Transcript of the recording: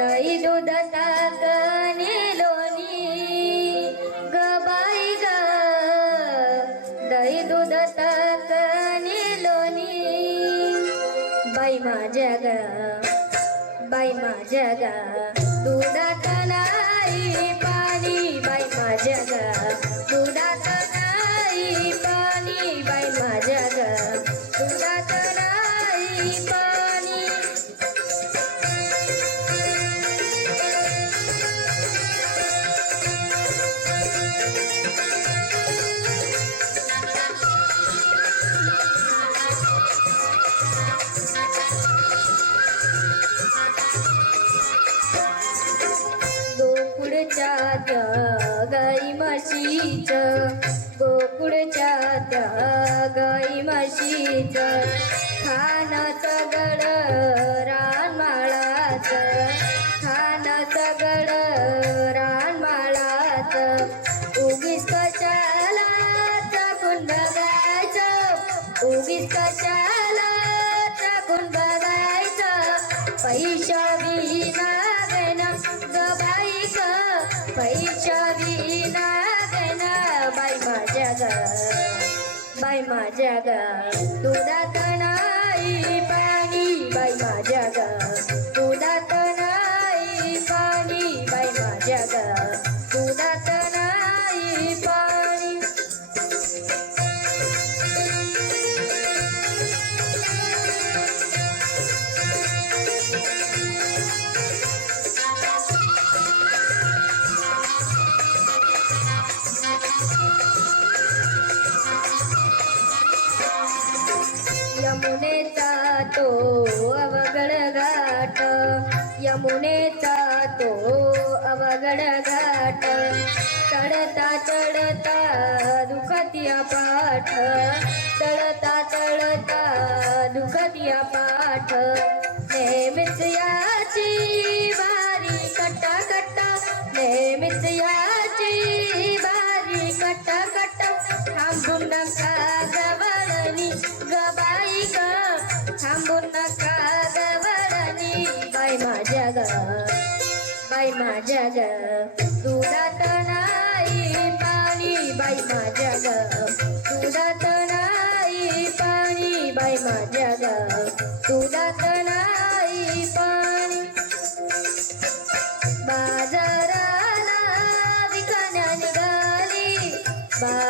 दही दूध ताकणी लोणी. गबाई ग दही दूध ताकणी लोणी. बाई माझ्या ग बाई माझ्या ग दुधात नाही पाणी. बाई माझ्या ग दुधा म्हशीच गोकुळच्या त्या गाई म्हशीचं खानाचा गड रानमाळाच खानाचा गड रानमाळाच उगीच कशाला चाकून बघायचं उगीच कशाला चाकून बघायचं पैशा विना बाई माझ्या गा दुधात नाही तो अवघड घाट. यमुनेचा तो अवघड घाट. चढता चढता दुखतिया पाठ. चढता चढता दुखतिया पाठ. नेहमीच याची बारी कट्टा कट्टा नेहमीच याची बारी कट्टा कट्टा थांबून नका नका गवळणी बाई माझ्या ग बाई माझ्या ग. दुधात नाही पाणी बाई माझ्या ग. दुधात नाही पाणी बाई माझ्या ग. दुधात नाही पाणी. बाजाराला विकण्या निघाली बाजाराला